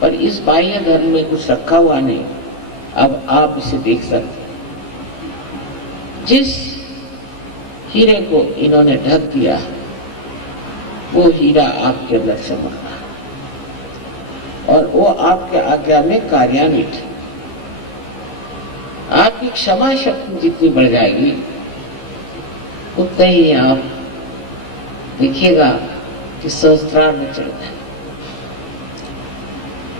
पर इस बाह्य धर्म में कुछ रखा हुआ नहीं। अब आप इसे देख सकते हैं। जिस हीरे को इन्होंने ढक दिया वो हीरा आपके अंदर चमक रहा और वो आपके आज्ञा में कार्यान्वित है। आपकी क्षमा शक्ति जितनी बढ़ जाएगी उतना ही आप देखिएगा कि सहस्त्रार में चलता है।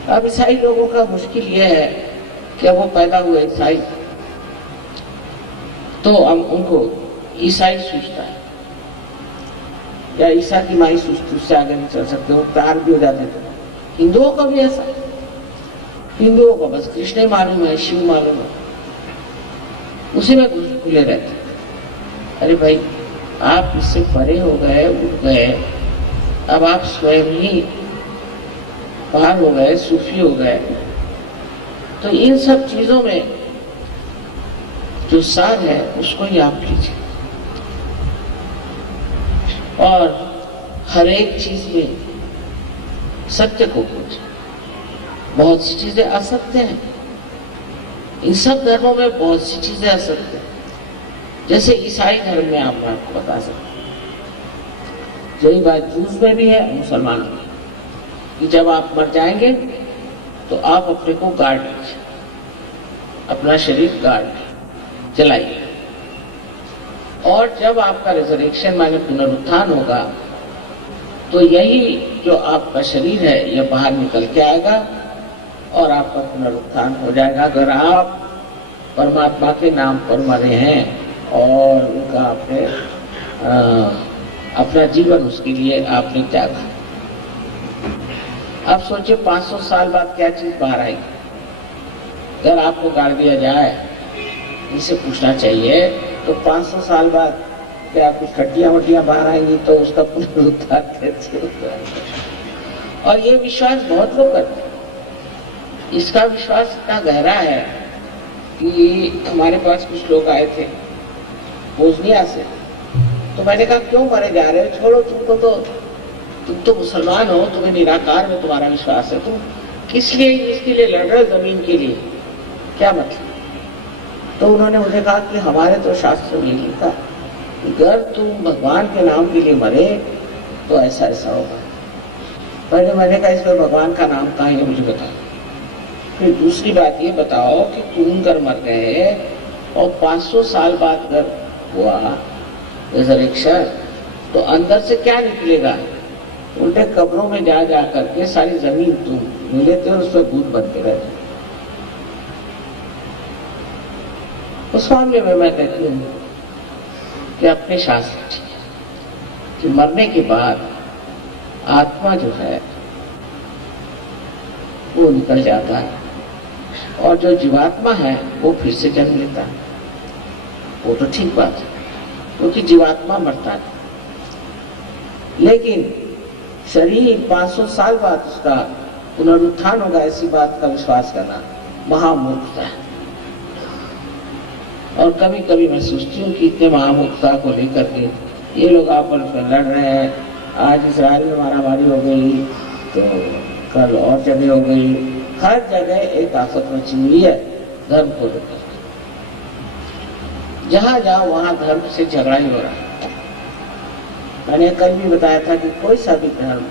अब ईसाई लोगों का मुश्किल यह है कि वो पैदा हुए ईसाई तो हम उनको ईसाई सूझता है या ईसा की माई सूझती, उससे आगे नहीं चल सकते, वो प्यार भी हो जाते थे। हिंदुओं का भी ऐसा, हिंदुओं को बस कृष्ण मालूम है, शिव मालूम है, उसी में खुले रहते। अरे भाई आप इससे परे हो गए, उठ गए, अब आप स्वयं ही पार हो गए, सूफी हो गए। तो इन सब चीजों में जो सार है उसको ही आप लीजिए और हर एक चीज में सत्य को खोजें। बहुत सी चीजें असत्य हैं, इन सब धर्मों में बहुत सी चीजें असत्य हैं। जैसे ईसाई धर्म में आप आपको बता सकते हैं, यही बात जूस में भी है, मुसलमानों में, कि जब आप मर जाएंगे तो आप अपने को गाड़ लीजिए, अपना शरीर गाड़ लीजिए, जलाइए, और जब आपका रिजर्वेशन माने पुनरुत्थान होगा तो यही जो आपका शरीर है यह बाहर निकल के आएगा और आपका पुनरुत्थान हो जाएगा। अगर आप परमात्मा के नाम पर मरे हैं और उनका आपने अपना जीवन उसके लिए आपने त्यागा। अब सोचिए 500 साल बाद क्या चीज बाहर आएगी। अगर आपको गाड़ दिया जाए, इसे पूछना चाहिए, तो 500 साल बाद क्या कुछ हड्डियां वड्डियां बाहर आएंगी तो उसका पुनरुद्धार कैसे होगा? और ये विश्वास बहुत लोग करते हैं। इसका विश्वास इतना गहरा है कि हमारे पास कुछ लोग आए थे बोस्निया से, तो मैंने कहा क्यों मरे जा रहे हो, छोड़ो, तुम तो मुसलमान हो, तुम्हें निराकार में तुम्हारा विश्वास है, तुम किस लिए इसके लिए लड़ रहे हो, जमीन के लिए, क्या मतलब? तो उन्होंने मुझे कहा कि हमारे तो शास्त्र में लिखा, अगर तुम भगवान के नाम के लिए मरे तो ऐसा ऐसा होगा। पहले मैंने कहा इसमें भगवान का नाम कहाँ है, मुझे बताओ। फिर दूसरी बात ये बताओ कि तुम अगर मर गए और 500 साल बाद अगर हुआ रिजरेक्शन तो अंदर से क्या निकलेगा? उल्टे कब्रों में जा करके सारी जमीन तुम मिले थे और उसमें भूत बनते रहते। उस मामले में मैं कहती हूँ कि अपने शास्त्र कि मरने के बाद आत्मा जो है वो निकल जाता है और जो जीवात्मा है वो फिर से जन्म लेता है। वो तो ठीक बात है, क्योंकि जीवात्मा मरता है, लेकिन शरीर 500 साल बाद उसका पुनरुत्थान होगा, ऐसी बात का विश्वास करना महामूर्खता है। और कभी कभी मैं सोचती हूँ कि इतने महामूर्खता को लेकर के ये लोग आपस में लड़ रहे हैं। आज इसराइल में मारामारी हो गई तो कल और जगह हो गई, हर जगह एक आफत मची हुई है धर्म को लेकर। जहां जाओ वहां धर्म से झगड़ा ही हो रहा है। मैंने कल भी बताया था कि कोई सा भी धर्म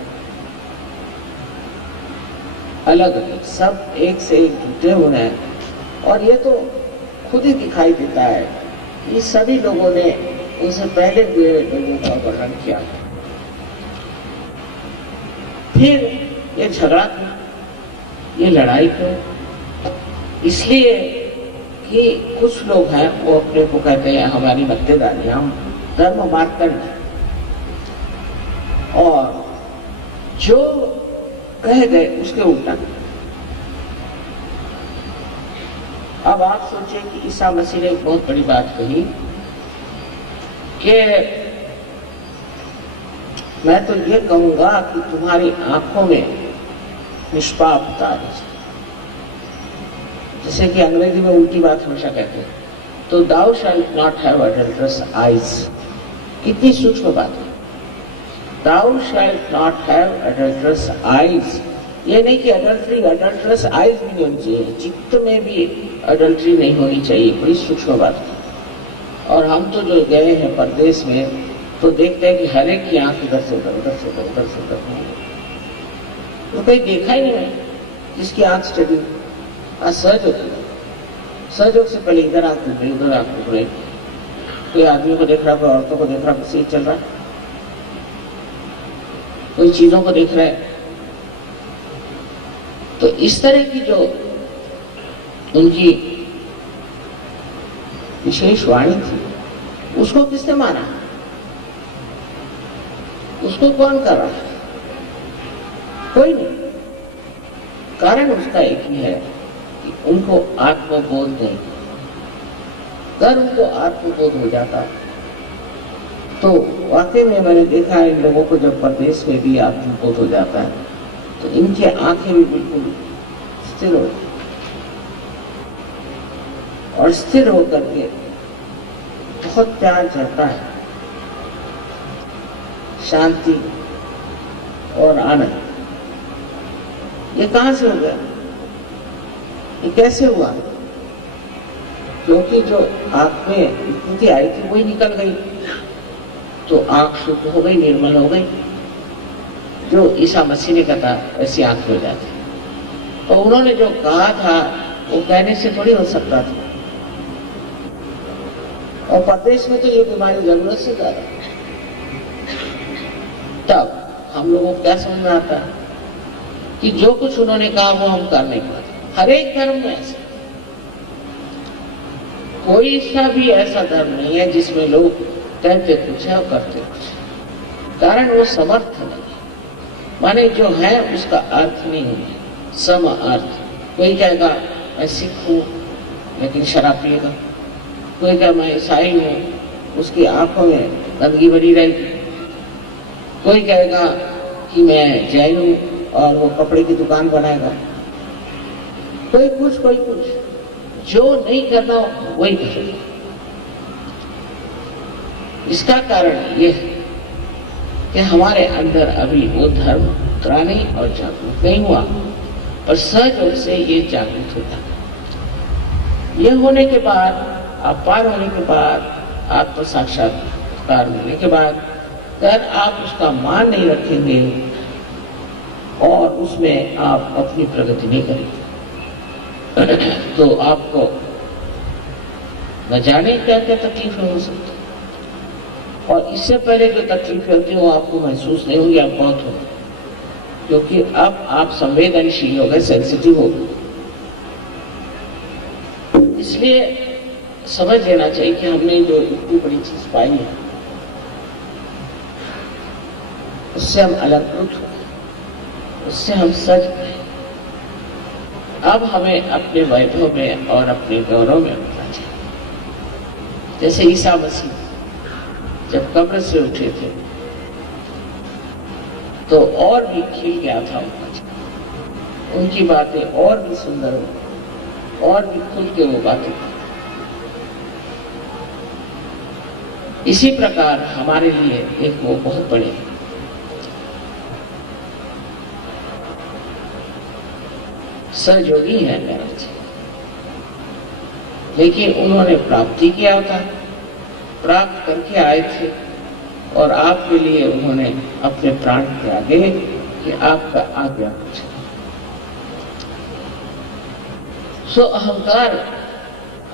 अलग नहीं, सब एक से एक जुटे हुए हैं। और ये तो खुद ही दिखाई देता है कि सभी लोगों ने उनसे पहले हुए लोगों का वर्णन किया। फिर ये झगड़ा क्यों, ये लड़ाई क्यों? इसलिए कि कुछ लोग हैं वो अपने को कहते हैं हमारी मक्तेदारी, हम धर्म मानकर नहीं, और जो कह गए उसके उल्टा। अब आप सोचिए कि ईसा मसीह ने एक बहुत बड़ी बात कही कि मैं तो ये कहूंगा कि तुम्हारी आंखों में निष्पापता है। जैसे कि अंग्रेजी में उल्टी बात हमेशा कहते हैं, तो thou shalt not have adulterous eyes। कितनी सूक्ष्म बात है। thou shalt not have adulterous eyes, ये नहीं कि अडल्ट्री अडल्ट्रस आइज भी नहीं होनी चाहिए, चित्त में भी अडल्ट्री नहीं होनी चाहिए, बड़ी सूक्ष्म बात है। और हम तो जो गए हैं परदेश में तो देखते हैं कि हर एक की आंख इधर से उधर, उधर से उधर, उधर से उधर, तो कहीं देखा ही नहीं है जिसकी आंख स्टडी सहयोग से पहले इधर आंख उठ रही, उधर आंख उठ रही, कोई आदमी को देख रहा है, कोई औरतों को देख रहा है, सही चल रहा है, कोई चीजों को देख रहा है। तो इस तरह की जो उनकी विशेष वाणी थी, उसको किसने माना? उसको कौन कर रहा है? कोई नहीं। कारण उसका एक ही है कि उनको आत्मबोध नहीं। अगर उनको आत्मबोध हो जाता तो वाकई में मैंने देखा है इन लोगों को, जब परदेश में भी आत्मबोध हो जाता है तो इनकी आंखें भी बिल्कुल स्थिर हो, और स्थिर होकर के बहुत प्यार झरता है, शांति और आनंद। ये कहां से हो गया? ये कैसे हुआ? क्योंकि जो आंख में विकृति आई थी वही निकल गई, तो आंख शुद्ध हो गई, निर्मल हो गई। जो ईसा मसीह ने कहा ऐसी आंख हो जाती। और उन्होंने जो कहा था वो कहने से थोड़ी हो सकता था। और परदेश में तो ये बीमारी जरूरत से ज्यादा। तब हम लोगों को क्या समझ में आता है कि जो कुछ उन्होंने कहा वो हम कर नहीं पाते। हर एक धर्म में ऐसा, कोई सा भी ऐसा धर्म नहीं है जिसमें लोग कहते कुछ है और करते कुछ है। कारण वो समर्थ नहीं, माने जो है उसका अर्थ नहीं है सम अर्थ। कोई कहेगा मैं सिख हूं लेकिन शराब पिएगा, कोई कहेगा मैं ईसाई हूं, उसकी आंखों में गंदगी भरी रहेगी, कोई कहेगा कि मैं जैन हूं और वो कपड़े की दुकान बनाएगा, कोई कुछ कोई कुछ। जो नहीं करना वही करेगा। इसका कारण यह है कि हमारे अंदर अभी वो धर्म उतरा नहीं और जागरूक नहीं हुआ, पर सहयोग से ये जागरूक होता है। ये होने के बाद, अपार होने के बाद, आत्म साक्षात्कार होने के बाद अगर आप उसका मान नहीं रखेंगे और उसमें आप अपनी प्रगति नहीं करेंगे तो आपको न जाने क्या क्या तकलीफें हो सकती, और इससे पहले जो तकलीफें होती है वो आपको महसूस नहीं होगी, आप बहुत हो, क्योंकि अब आप संवेदनशील हो गए, सेंसिटिव हो गए। इसलिए समझ लेना चाहिए कि हमने जो इतनी बड़ी चीज पाई है उससे हम अलंकृत हो, उससे हम सज गए। अब हमें अपने वैभव में और अपने गौरव में उठना चाहिए। जैसे ईसा मसीह जब कब्र से उठे थे तो और भी खिल गया था उनका चेहरा, उनकी बातें और भी सुंदर हो, और भी खुल के वो बातें। इसी प्रकार हमारे लिए एक वो बहुत बड़े सहयोगी है महाराज, लेकिन उन्होंने प्राप्ति किया था, प्राप्त करके आए थे, और आपके लिए उन्होंने अपने प्राण त्यागे कि आपका आज्ञा पूछे। सो अहंकार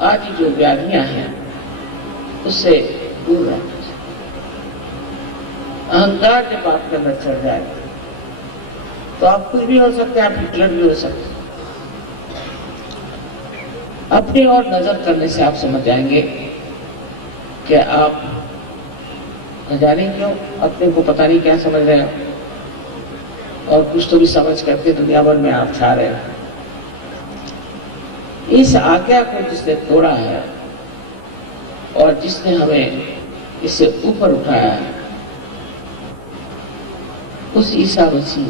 आदि जो व्याधियां हैं उससे दूर रहना चाहिए। अहंकार जब आपके अंदर चढ़ जाए तो आप कुछ भी हो सकते हैं, आप हिटलर भी हो सकते हैं। अपनी ओर नजर करने से आप समझ जाएंगे कि आप न जाने क्यों अपने को पता नहीं क्या समझ रहे हैं, और कुछ तो भी समझ करके दुनिया भर में आप छा रहे हैं। इस आज्ञा को जिसने तोड़ा है और जिसने हमें इससे ऊपर उठाया है, उस ईसा मसीह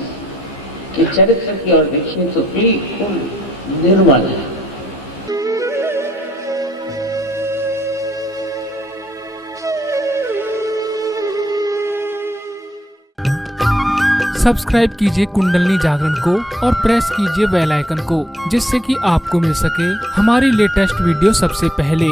के चरित्र की ओर देखिए तो बिल्कुल निर्मल है। सब्सक्राइब कीजिए कुंडलिनी जागरण को और प्रेस कीजिए बेल आइकन को, जिससे कि आपको मिल सके हमारी लेटेस्ट वीडियो सबसे पहले।